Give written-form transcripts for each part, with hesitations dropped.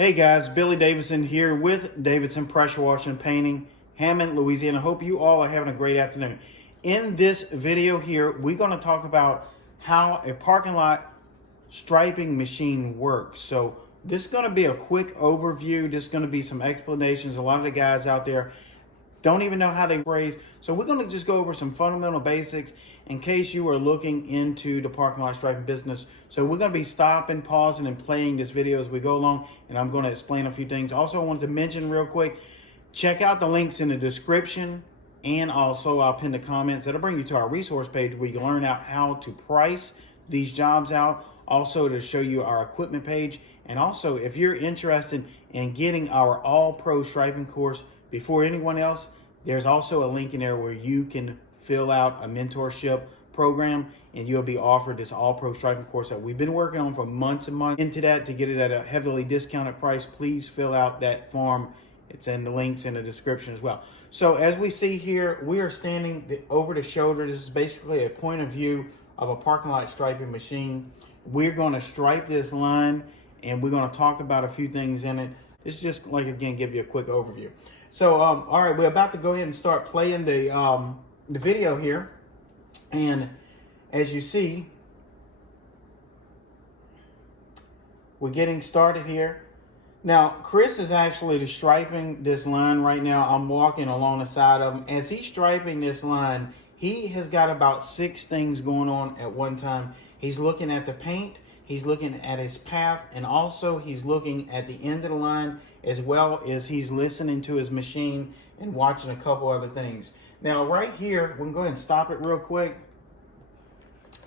Hey guys, Billy Davidson here with Davidson Pressure Washing and Painting, Hammond, Louisiana. Hope you all are having a great afternoon. In this video here, we're going to talk about how a parking lot striping machine works. So this is going to be a quick overview. This is going to be some explanations. A lot of the guys out there don't even know how they raise. So we're going to just go over some fundamental basics in case you are looking into the parking lot striping business. So we're going to be stopping, pausing, and playing this video as we go along, and I'm going to explain a few things. Also, I wanted to mention real quick, check out the links in the description, and also I'll pin the comments. That'll bring you to our resource page where you can learn out how to price these jobs out. Also to show you our equipment page, and also if you're interested in getting our All Pro Striping course before anyone else, there's also a link in there where you can fill out a mentorship program and you'll be offered this All Pro Striping course that we've been working on for months and months. Into that, to get it at a heavily discounted price, please fill out that form. It's in the links in the description as well. So as we see here, we are standing over the shoulder. This is basically a point of view of a parking lot striping machine. We're going to stripe this line and we're going to talk about a few things in it. It's just like, again, give you a quick overview. So, all right, we're about to go ahead and start playing the video here. And as you see, we're getting started here. Now, Chris is actually striping this line right now. I'm walking along the side of him. As he's striping this line, he has got about 6 things going on at one time. He's looking at the paint, he's looking at his path, and also he's looking at the end of the line, as well as he's listening to his machine and watching a couple other things. Now, right here, we can go ahead and stop it real quick.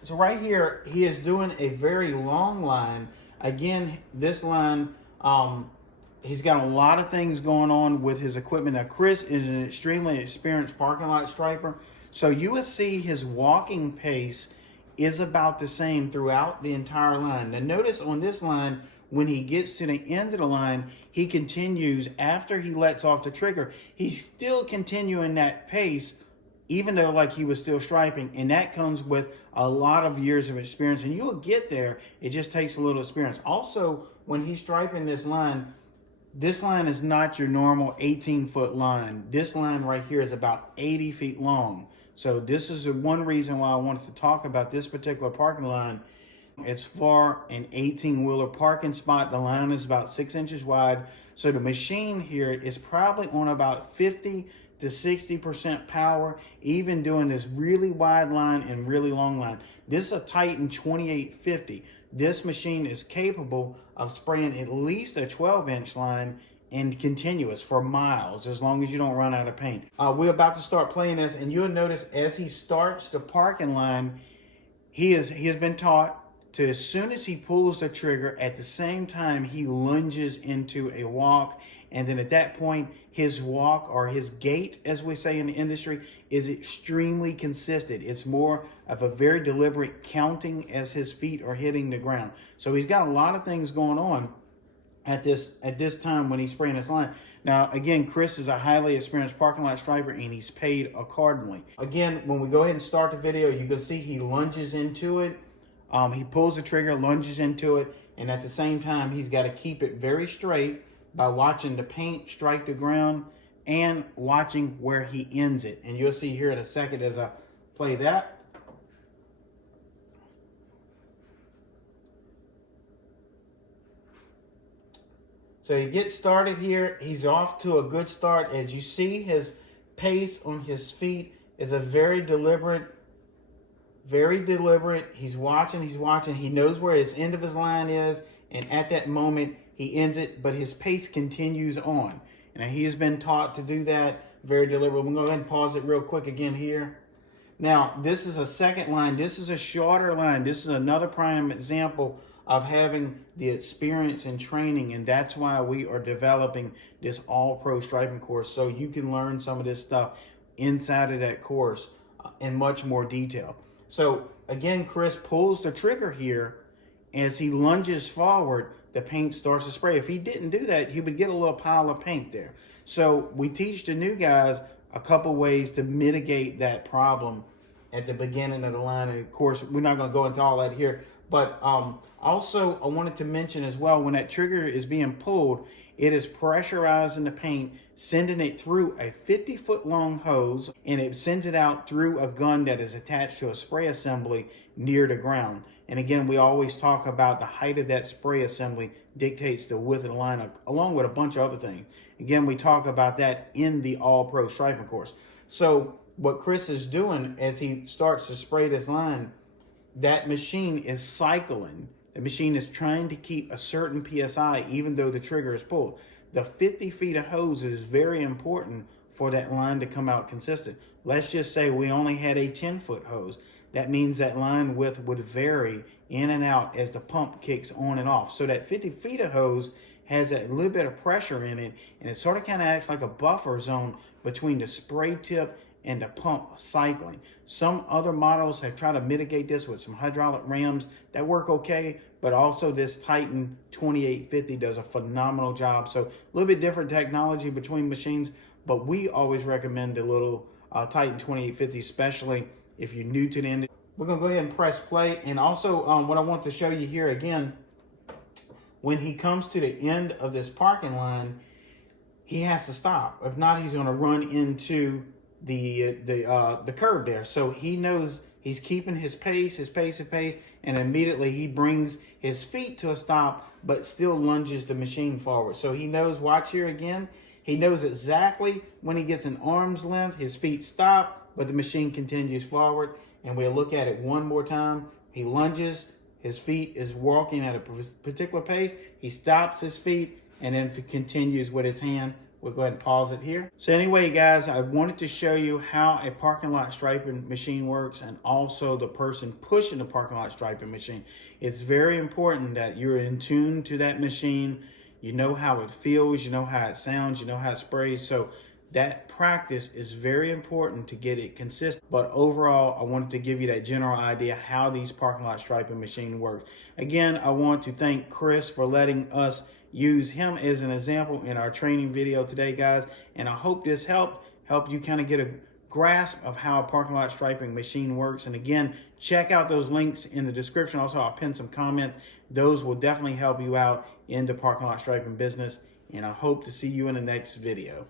So right here, he is doing a very long line. Again, this line, he's got a lot of things going on with his equipment. Now, Chris is an extremely experienced parking lot striper, so you will see his walking pace is about the same throughout the entire line. Now notice on this line, when he gets to the end of the line, he continues after he lets off the trigger. He's still continuing that pace, even though like he was still striping, and that comes with a lot of years of experience, and you'll get there. It just takes a little experience. Also, when he's striping this line is not your normal 18-foot line. This line right here is about 80 feet long. So this is the one reason why I wanted to talk about this particular parking line. It's for an 18-wheeler parking spot. The line is about 6 inches wide. So the machine here is probably on about 50 to 60% power, even doing this really wide line and really long line. This is a Titan 2850. This machine is capable of spraying at least a 12-inch line and continuous for miles, as long as you don't run out of paint. We're about to start playing this, and you'll notice as he starts the parking line, he has been taught to, as soon as he pulls the trigger, at the same time he lunges into a walk, and then at that point his walk, or his gait as we say in the industry, is extremely consistent. It's more of a very deliberate counting as his feet are hitting the ground. So he's got a lot of things going on at this time when he's spraying this line. Now, again, Chris is a highly experienced parking lot striper, and he's paid accordingly. Again, when we go ahead and start the video, you can see he lunges into it. He pulls the trigger, lunges into it, and at the same time, he's got to keep it very straight by watching the paint strike the ground and watching where he ends it. And you'll see here in a second as I play that. So he gets started here. He's off to a good start. As you see, his pace on his feet is a very deliberate. He's watching. He knows where his end of his line is, and at that moment, he ends it, but his pace continues on. And he has been taught to do that very deliberately. I'm going to go ahead and pause it real quick again here. Now, this is a second line. This is a shorter line. This is another prime example of having the experience and training, and that's why we are developing this All Pro Striping course, so you can learn some of this stuff inside of that course in much more detail. So again, Chris pulls the trigger here. As he lunges forward, the paint starts to spray. If he didn't do that, he would get a little pile of paint there. So we teach the new guys a couple ways to mitigate that problem at the beginning of the line. And of course, we're not going to go into all that here, But also I wanted to mention as well, when that trigger is being pulled, it is pressurizing the paint, sending it through a 50-foot long hose, and it sends it out through a gun that is attached to a spray assembly near the ground. And again, we always talk about the height of that spray assembly dictates the width of the line, along with a bunch of other things. Again, we talk about that in the All Pro Striping course. So what Chris is doing as he starts to spray this line, that machine is cycling. The machine is trying to keep a certain PSI even though the trigger is pulled. The 50 feet of hose is very important for that line to come out consistent. Let's just say we only had a 10-foot hose. That means that line width would vary in and out as the pump kicks on and off. So that 50 feet of hose has a little bit of pressure in it, and it sort of kind of acts like a buffer zone between the spray tip and the pump cycling. Some other models have tried to mitigate this with some hydraulic rams that work okay, but also this Titan 2850 does a phenomenal job. So a little bit different technology between machines, but we always recommend the little Titan 2850, especially if you're new to the industry. We're gonna go ahead and press play. And also what I want to show you here again, when he comes to the end of this parking line, he has to stop. If not, he's gonna run into the curb there. So he knows he's keeping his pace, and immediately he brings his feet to a stop, but still lunges the machine forward. So he knows, watch here again, he knows exactly when he gets an arm's length, his feet stop, but the machine continues forward. And we'll look at it one more time. He lunges, his feet is walking at a particular pace, he stops his feet, and then continues with his hand. We'll go ahead and pause it here. So anyway, guys, I wanted to show you how a parking lot striping machine works, and also the person pushing the parking lot striping machine. It's very important that you're in tune to that machine. You know how it feels, you know how it sounds, you know how it sprays. So that practice is very important to get it consistent. But overall, I wanted to give you that general idea how these parking lot striping machine works. Again, I want to thank Chris for letting us use him as an example in our training video today, guys. And I hope this helped you kind of get a grasp of how a parking lot striping machine works. And again, check out those links in the description. Also, I'll pin some comments. Those will definitely help you out in the parking lot striping business. And I hope to see you in the next video.